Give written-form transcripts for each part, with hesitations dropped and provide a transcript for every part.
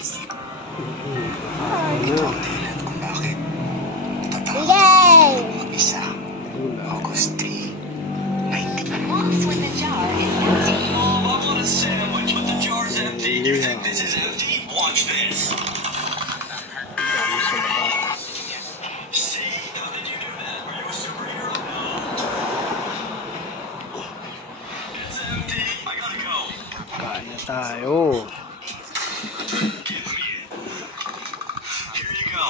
Yay! August 3, 19. Moms when the jar is empty. Mom, I want a sandwich, but the jar's empty. You think this is empty? Watch this. See? How did you do that? Are you a superhero? It's empty. I gotta go. Kain na tayo. Give me it. Here you go.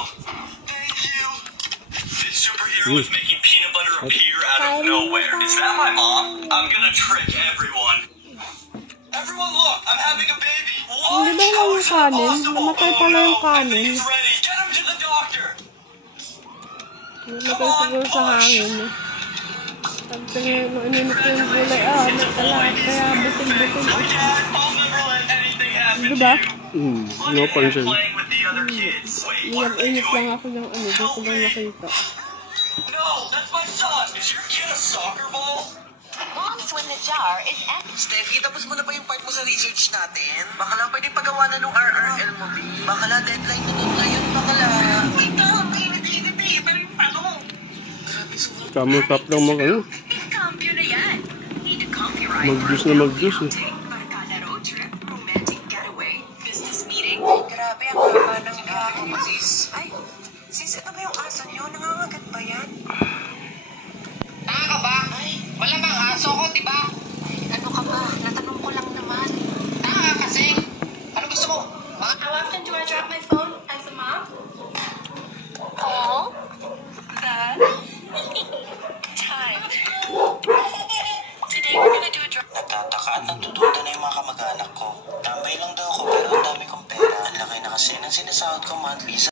Thank you. This superhero is making peanut butter appear out of nowhere. Is that my mom? I'm gonna trick everyone. Everyone look! I'm having a baby! What? Hindi ba yung kanin? Namatay pala yung kanin. It's ready! Get him to the doctor! Namatay siguro sa hangin. Pagka ininit ko yung gulay, nagtalat. Kaya buting-buting. My dad, I'll never let anything happen to Diba? you. No concern. Playing with the other kids. Wait, what are they Init lang doing? ako ng dito ko lang nakita. No, that's my son! Is your kid a soccer ball? Moms when the jar is empty. Steffi, tapos mo na ba yung part mo sa research natin? Bakala pwede pagawa na nung RRL mo, B. Bakala deadline na nun ngayon, bakala. Wait lang, init-init eh. Pero yung paano mo? Grabe, sobrang... Kamukap lang mag ano. Cambio na yan. Need a coffee ride. Mag-juice na mag-juice eh. Barkada road trip, romantic getaway, business meeting. Grabe, ang haba ng biyahe mo, sis. Ay, sis, ito ba yung aso niyo? Nangangagat ba yan? Tanga ka ba? Wala bang aso ko, di ba? Ano ka ba? Natanong ko lang naman. Tanga ka kasi. Ano gusto mo? Mga How often do I drop my phone as a mom? Oh? That time. Today we're gonna do a drop. Nagtataka at nagdududa na yung mga kamag-anak ko. Tambay lang daw ako pero ang dami kong pera. Ang laki na kasi ng sinasahod ko monthly sa